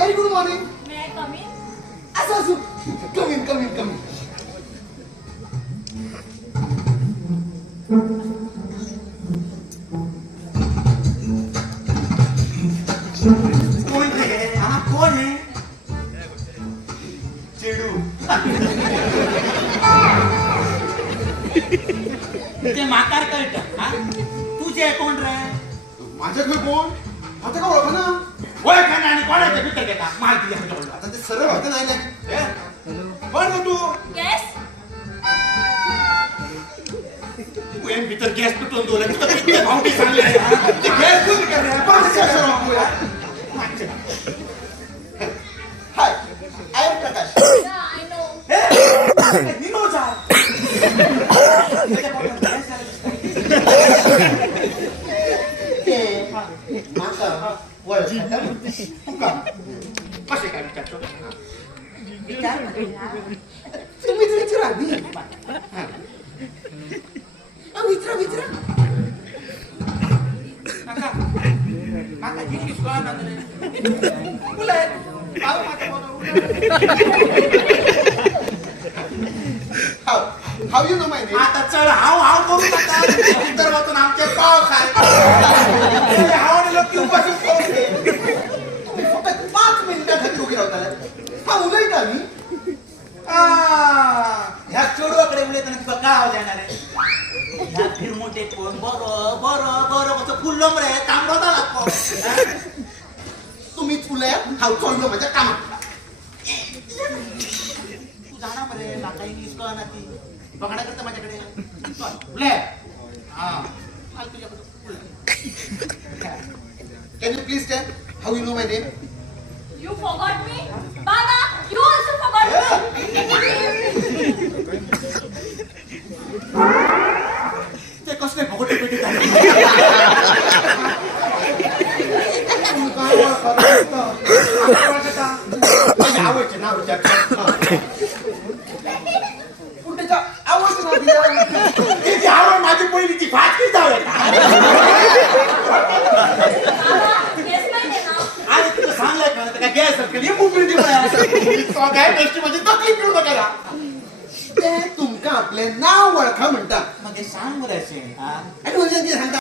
Very good morning. May I come in? असं कमी कमी कमी. कोण रे? हा कोण आहे? चिडू. ते माकार कळत. तुझे कोण रे? माझ्याकडे कोण आता का ओळखा ना. ओळखा ना आणि कोणाच्या भीतर घेता माहिती द्या. आता ते सरळ होतं नाही ना. कोण ग तू. Yes? एम भीतर गॅस पेटवून दोन भावटी सांगले. गॅस कोण करणार? Hi I am Prakash. Yeah, I know. Niroja. ते माका ओळखा तू का. कसे काय विचारतो? तुम्ही विचारा मी. विचारा विचारा. माका इंग्लिश कळणार नाही. मुलं आहेत. आव माका how you know my name. आता चढ हाव हाव करू नका. इतर वाचून आमचे पाव खाय. हाव लोक उपाशी पडले. तुम्ही फक्त 5 मिनिटासाठी उभी राहता. हा उलट आम्ही. ह्या चोडवाकडे उडे तर तुला काय आवाज येणार आहे? ह्या फिरमोटे कोण बरो बरो बरो कसं फुल्लम रे तांबडा लागतो. तुम्ही फुलया हाऊ चोळलो माझ्या कामात. तू जाणार बरे माका इंग्लिश कळना ती बघणार करता माझ्याकडे. फुले हा आल तुझ्याकडे. Can you please tell how you know my name? You forgot me? Baba, you also forgot ते कसले भोगटे पेटी झाले. माझ्या आवडचे नाव विचार. कुठेच्या आवडतं ना तिला. तिची आवड माझी पहिलीची फाटकी जाऊ. Baba, guess my name now. आणि तुझं सांगलंय का काय गॅस लिंबू पिंडी काय टेस्टी म्हणजे तकलीफ पिऊ नका. ते तुमका आपले नाव ओळखा म्हणतात. म्हणजे सांग बरं असे. आणि म्हणजे ते सांगता